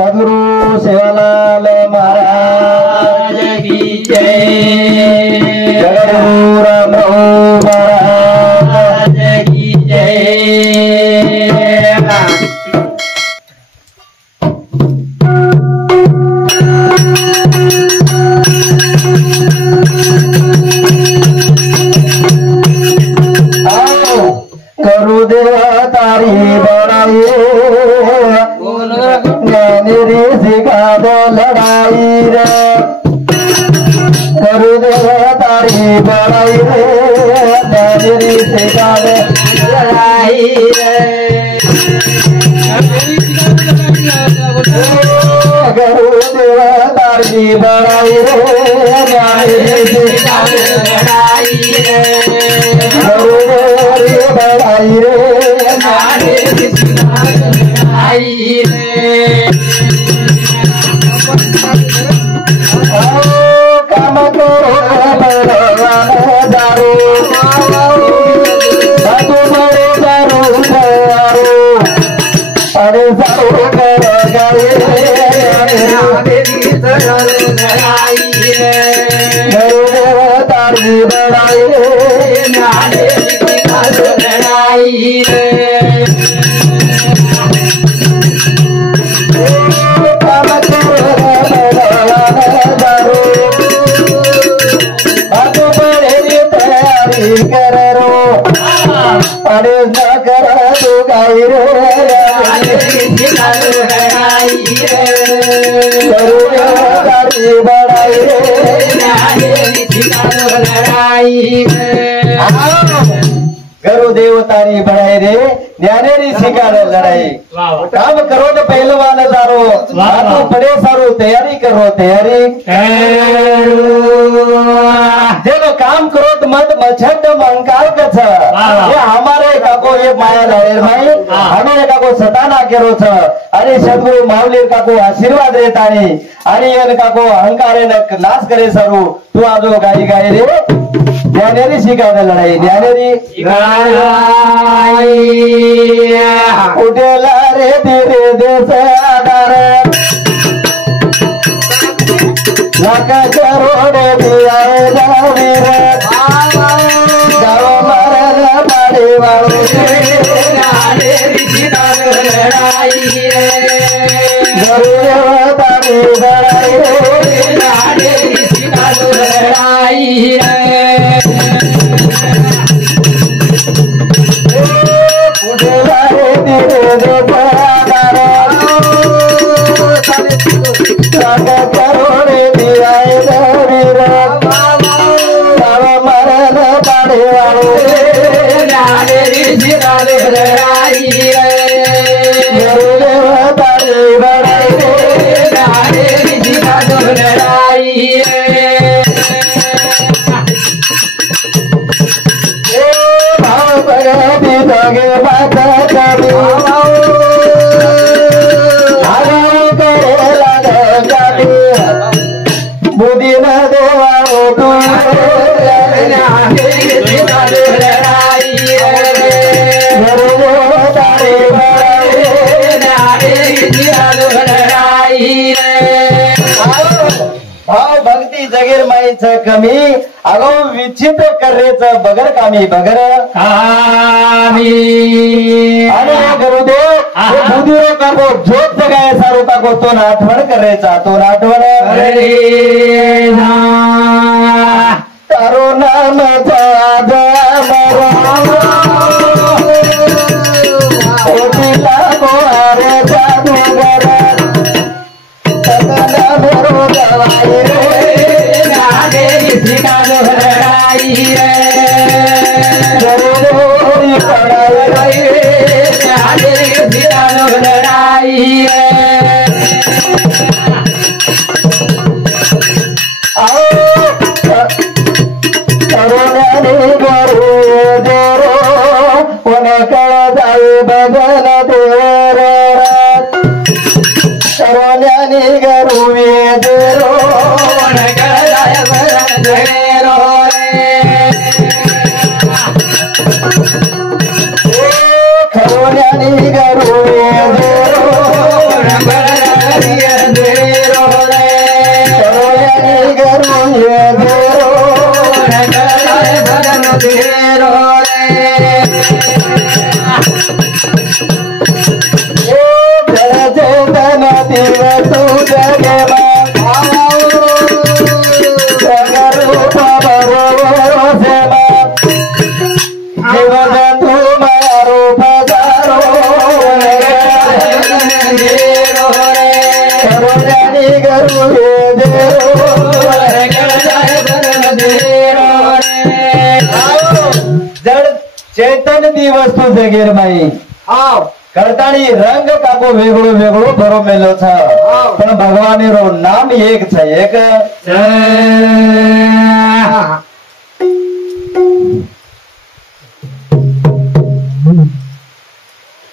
सद्गुरु सेवालाल महाराज की जय। जगद्गुरु रामराव महाराज की जय। करू देवा तारी बड़ाई मेरी सिखा दो लड़ाई रे। करू देवा तारी बड़ाई मेरी सिखा दो लड़ाई रे। करू देवा तारी बड़ाई मेरी सिखा दो लड़ाई रे। करू बड़ाई रे नारे आई रे। काम करो दारू बड़े दारू अरे दारू करो तारी बड़ाई नारे लड़ाई रे। तैयारी करो अरे न कर तू गाई रे बड़ाई रे। करो देवतारी बड़ाई रे ज्ञानेरी शिकार लड़ाई। काम करो तो पहलवान दारो तो बड़े सारो तैयारी करो तैयारी देखो काम करो तो मत मच्छर अहंकार कछ ये हमारे काको ये माया लहर भाई हमारे काको सताना केरो छ। अरे सद्गुरु माऊली काको आशीर्वाद देता नहीं अरे ये काको अहंकार नाश करे सरू तू आजो गाई गाई रे ज्ञानेरी शिकार लड़ाई ज्ञानेरी उठेला रे धीरे देश आधार लाख करोड़ दिया वीर गाँव मरल बाड़ी वालों तारी बड़ाई लड़ाई करोड़े दिया मरल बाड़े वालों तारी बड़ाई भाव भगवती लगे बात कभी बुद्धि न देवा भाव भक्ती जगेर माईच कमी अगो विचित करेच बगर कामी बगर कामी। अरे गुरुदेव बुद्धिरो काको जोत जगाय सारू काको तो आठवण करेचा तो आठवण तारो नाम जादूगर सगला मेरो दवाई रे नागेरी ठिकानो लड़ाई रे जरूरी पड़ाई रे नागेरी ठिकानो लड़ाई रे। आओ करुणानी गरु देरो उन्हें कल जाए बदल देरो करुणानी गरु देरो उन्हें कल जाए बदल देरो करुणानी गरु देरो चैतन्य दी वस्तु जगेर माई करतानी रंग काको वेगळो वेगळो भरो मेलो छ पण भगवान रो नाम एक छ एक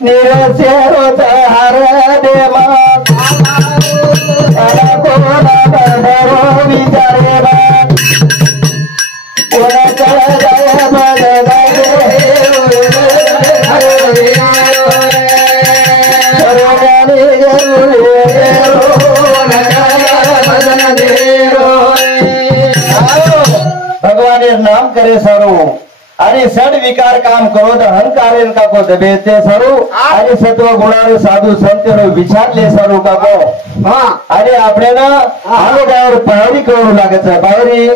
निरसे रोज हर देवा कोणा बरो विचारे कोणाचा जय बल भगवान नाम करे सरू आणि सड विकार काम करो तर अहंकार काको दबे ते सरू आणि सत्व गुणाने साधू संत विचारले सरू काको आणि आपल्याला आरोग्यावर पायरी करू लागत पायरी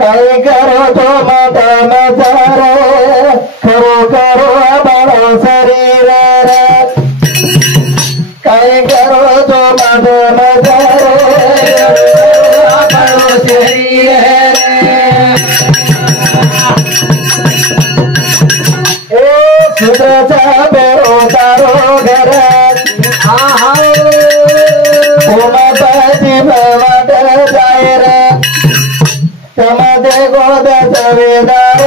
काही करो तो मत खरो करो बड़ो शरीर काही करो तो मत बड़ो शरीर सुद्रचा बेरो तारो घर उमापाची भवाट जायर तमदे गोद सवेदार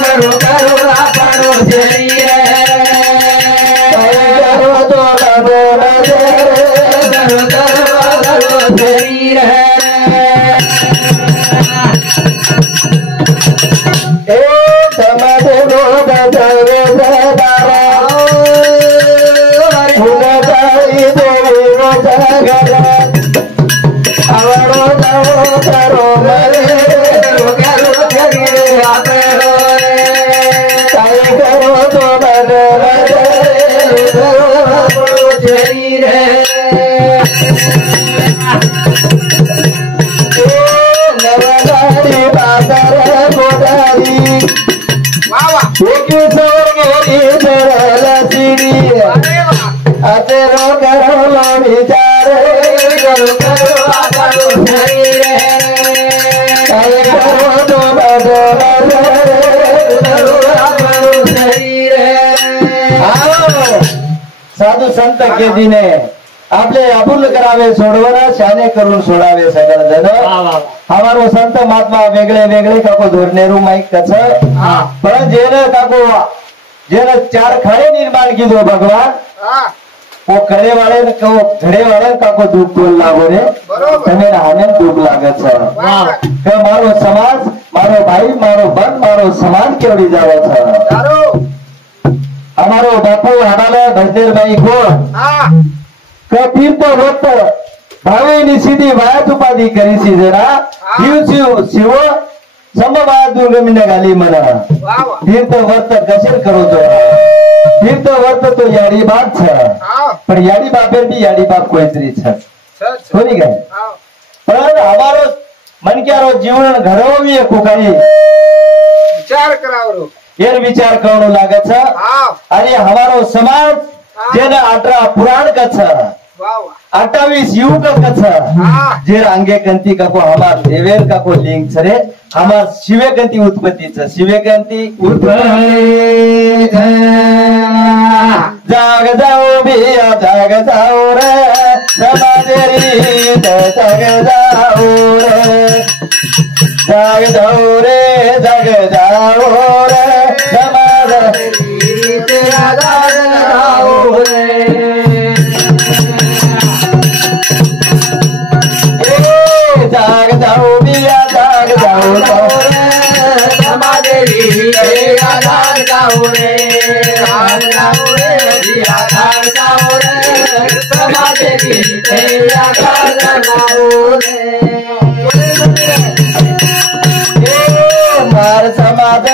करो करो आपणो शरीर करो तो करो करो शरीर तमदे गोद सवेदार उनकाई देवी जगत आवड़ो जाओ करो मरे करो जगे आपरो ताई करो तो मरे करो शरीर नवगारी बाजार गोदारी एक स्वर्गेरी सरल सीढ़ी अतेरो करो विचार करो करो आपरो शरीर करो तो करो आपरो शरीर साधू संत के दिने आपले अपूर्ण करावे सोडवना शाने करून सोडावे सगळं जण हमारो संत महात्मा वेगळे वेगळे काको धोरणेरू माईक कच पण जेन काको जेन चार खड़े निर्माण कीधो भगवान वो खड़े वाले को घड़े वाले काको दुख बोल लागो रे तमे हमें दुख लागत छ मारो समाज मारो भाई मारो बन मारो समाज केवड़ी जावे छ हमारो बापू हमारे भजनेर भाई को तीर्थ वक्त भावे सीधी वायात उपाधी करी जरा शिव शिव समवाद दुर्गमीने घाली मना तीर्थ वर्त कशेर करो तो तीर्थ वर्त तो याडी बाप छ पण याडी बापेर भी याडी बाप कोईतरी छ कोनी काय पण हमारो मन क्यारो जीवन घडववी कोकाई विचार करावरो एर विचार करणो लागे छ आणि हमारो समाज जेना 18 पुराण का छ 28 युग का छ जे अंगे कंती का को हमार देवेर का को लिंग छरे हमार शिवे कंती उत्पत्ति छ शिवे कंती उत्पत्ति जाग जाओ बिया जाग जाओ रे समादेरी जाग जाओ रे जाग जाओ रे जाग जाओ रे समादेरी तेरा जाग जाओ रे जाग जाओ बिया जाग जाओ समादेरी तेरा जाग जाओ रे जाग जाओ रे बिया जाग जाओ रे समादेरी तेरा जाग जाओ रे मार समाज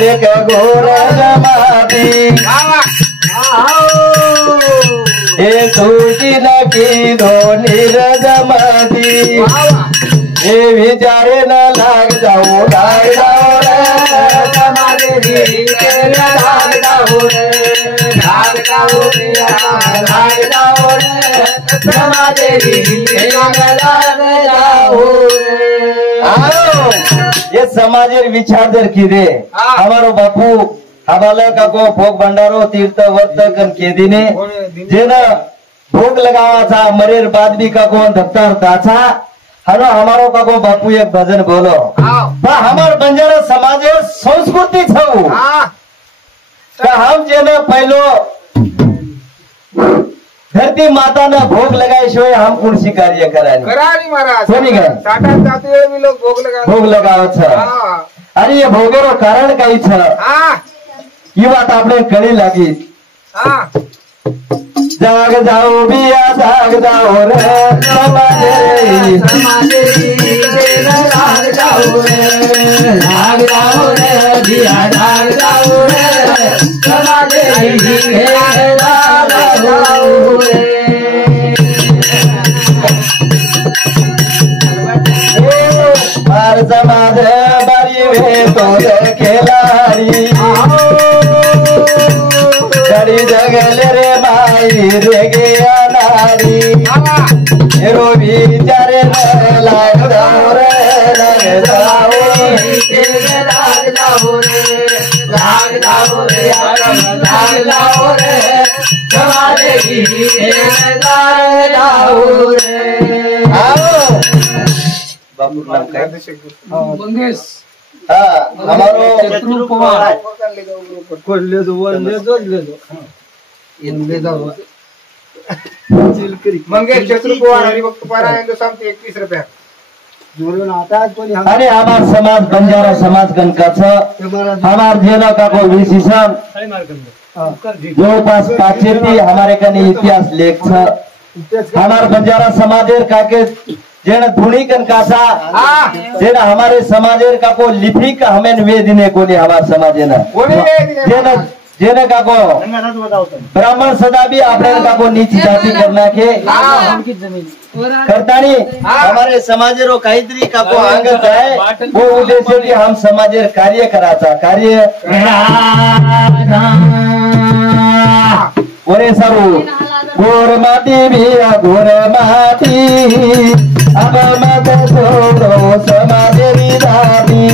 देख घोर जमाती हे सूची नकी धोनी जमाती हे विचारे न लाग जाओ रे समाधि लाग जाओ रे लाग जाओ रे लाग जाओ रे समाधि लाग जाओ रे ये समाजेर विचार जर किदे हमारो बापू हवाला काको भोग भंडारो तीर्थ वर्त कन केदीने जेन भोग लगावाचा मरेर बाद भी काको दफ्तर दाचा हलो हमारो काको बापू एक भजन बोलो बा हमार बंजारा समाजेर संस्कृति छौ का हम जेन पहलो धरती माता ने भोग लगाए शिवाय हम कुणसी कार्य करानी महाराज कोणी काय साठात जाते वेळी मी लोक भोग लगावत छ अरे ये भोगेरो कारण काही छ ही बात आपले कळी लागी जाग जाओ बिया जाग जाओ रे समाजे जाग जाओ रे बिया जाग जाओ रे समाजे जाग जाओ रे मार समाज बारी वे तो खेलाड़ी गड़ी जगल रे माई रे गया नारी रो बिचारे लाग जाओ रे लाग जाओ रे हमारे बाबू नाम काय मंगेश हमारो शत्रु पवार कोल्हे जोडले मंगेश शत्रु पवार हरिभक्त पारायण सांगते 21 रुपया अरे हमार समाज बंजारा समाज कनकाचं हमार जेला का को विशेषण जवळपास 500 हमारे कने इतिहास लेख छ हमार बंजारा समाजेर काके जेन धुनी कनकासा जेन हमारे समाजेर का को लिपिक हमें वे दिने कोनी हमार समाजेना जेन जेन का को ब्राह्मण सदा भी आपने का को नीची जाति करना के करतानी हमारे समाजेरो काहीतरी का को अंगत है वो उद्देश्य की हम समाजेर कार्य कराचा कार्य ओरे सारू गोर माटी बिया गोर माटी अब मत छोड़ो समाजेरी दादी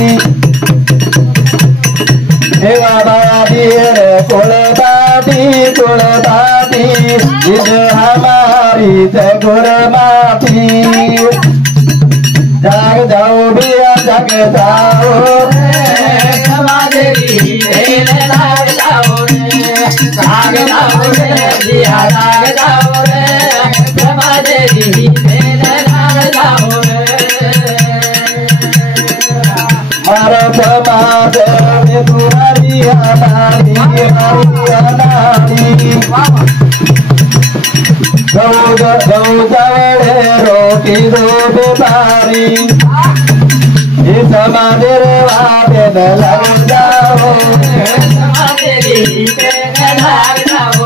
देवा बादी रे कोल बादी इध हमारी गोर माटी जाग जाओ बिया जाग जाओ समाजेरी लाग जाओ जाग जाओ रे बिया जाग जाओ रे समाजेरी लाग जाओ रे मारो समाज में तुम्हारी हमारी जावे रोटी दो बेपारी इस समाजेर वादे न लग जाओ समाजेरी पे लग जाओ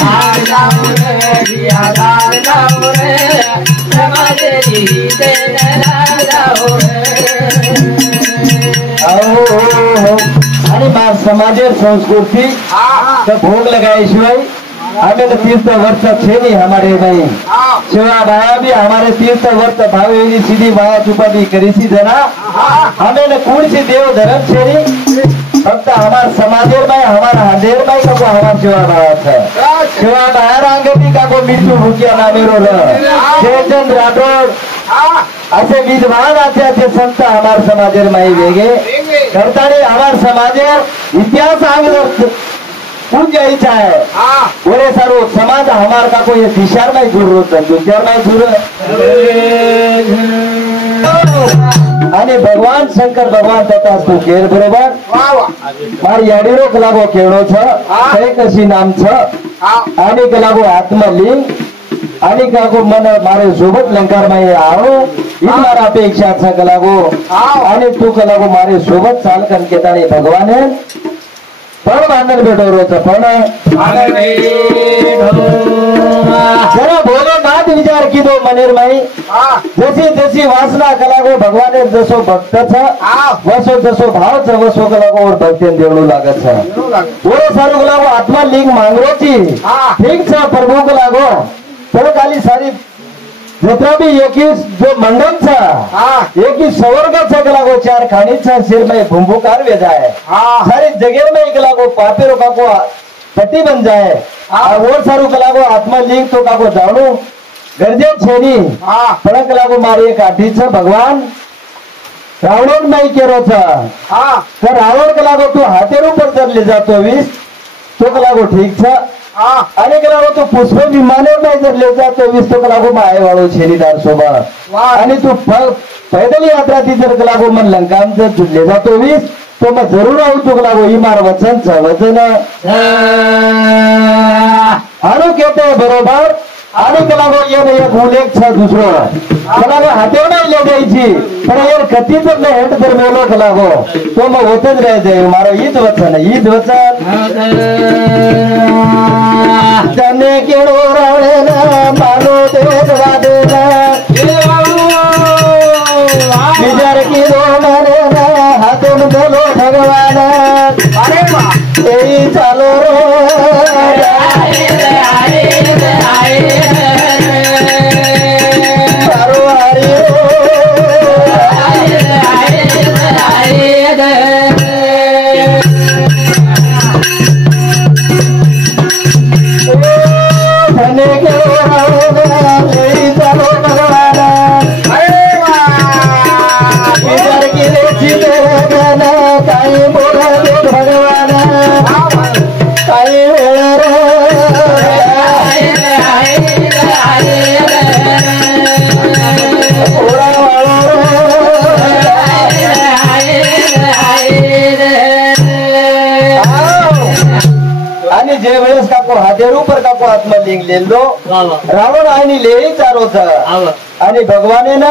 लाग जाओ रे दिया लाग जाओ रे समाजेरी पे लग जाओ आणि मार समाजेर संस्कृती तर भोग लगायशिवाय हमें तो तीर्थ वर्ष छे नहीं हमारे भाई शिवा भाया भी हमारे तीर्थ वर्ष भावे सीधी भाया चुपादी करी सी जना हमें न कौन सी देव धर्म छे नहीं फक्त हमार समाजेर भाई हमारा हंडेर भाई का को हमार शिवा भाया था शिवा भाया रांगेती का को मिट्टू भूकिया नामेरो जयचंद राठौड़ असे विद्वान असे संत हमार समाजेर माई वेगे करताने हमार समाजेर इतिहास आगे पूज्य इच्छा है बोले सारो समाज हमार का कोई दिशार में जुड़ होता है दुचार में जुड़ आणि भगवान शंकर भगवान तथा तू केर बरोबर मारी याडीरो कलागो केळो छ ते कशी नाम छ आणि कलागो आत्मलिंग आणि काको मन मारे सोबत लंकार में आओ इतमार अपेक्षा छ कलागो आणि तू कलागो मारे सोबत चाल कन केतानी भगवान है पण बांधर भेटो रोज पण जरा बोलो नाथ विचार की दो मनेर माई जशी जशी वासना कलागो भगवान जसो भक्त छ वसो जसो भाव छ वसो कलागो और भक्तेन देवळू लागत छ ओरे सारू कलागो आत्मा लिंग मांगरोची ठीक छ प्रभु कलागो तो खाली सारी जितना भी एक ही जो मंडल था हाँ एक ही स्वर्ग से लागो चार खानी था सिर में भूम्भुकार वे जाए हाँ सारी जगह में एक लागो पापेरो का को पट्टी बन जाए और वो सारू कलागो आत्मलिंग तो का को जाणू गरजे छेनी हाँ पण कलागो मारी एक आठी छ भगवान रावण नहीं केरो था हाँ तर रावण कलागो तू हाथेरू पर जर ले जातो वीस तो कलागो ठीक छ हाँ आणि कलागो तू पुष्प विमाने में जर ले जातो वीस तो कलागो माये वाळो छेनीदार सोबा वाह आणि तू पैदल यात्रा ती जर कलागो मन लंकाम जर ले जातो वीस तो मग जरूर आऊ तो कलागो ही मार वचन छ वचन हारू कहते बरोबर आणि कलागो ये एक उल्लेख छ दुसरो कलागो हातेव नाही ले जायची पण यार कधी जर नाही हेट जर मेलो कलागो तो मग होतच रह जाय मारो ईद वचन जाने केळो रावळे ना मानो देव वादे ना विचार की रोमाने ना हातून बोलो भगवान अरे वाह यही चालो चारो हरी धने के यही चालो भगवान अरे वाह विचार की रेची देना काही बोला दे भगवान काही वेळ आणि जे वेळेस काको हातेरू पर काको आत्मलिंग लेलो रावण आणि लेही चारोच आणि भगवाने ना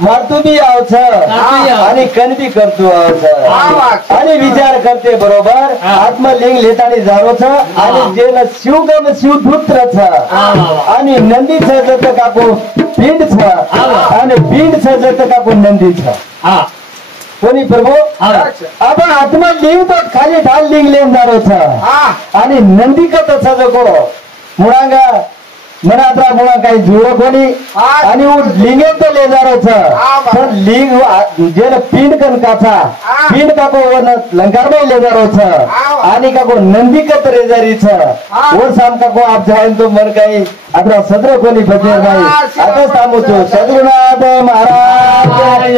मारतू बी आवच आणि कण बी करतो आवच आणि विचार करते बरोबर आत्मलिंग लेतानी जारोच आणि जे न शिवगम शिवधूत्रच आणि नंदी जत काको पिंड छ आणि पिंड जत काको नंदी छ कोणी प्रभू अब आत्मलिंग तो खाली ढाल लिंग लेन जारो छ हाँ आणि नंदी कत छ जको मुळांगा मनात्रा मुळा काही जुळो कोणी आणि उ लिंगे तो ले जारो छ पण लिंग जे पिंड कन काचा पिंड का को वन लंकार में ले जारो छ आणि का को नंदी कत रे जारी छ वो शाम का को आप जाए तो मन काही अत्रा सदर कोणी बजेर भाई आता सामू छो सदगुरुनाथ महाराज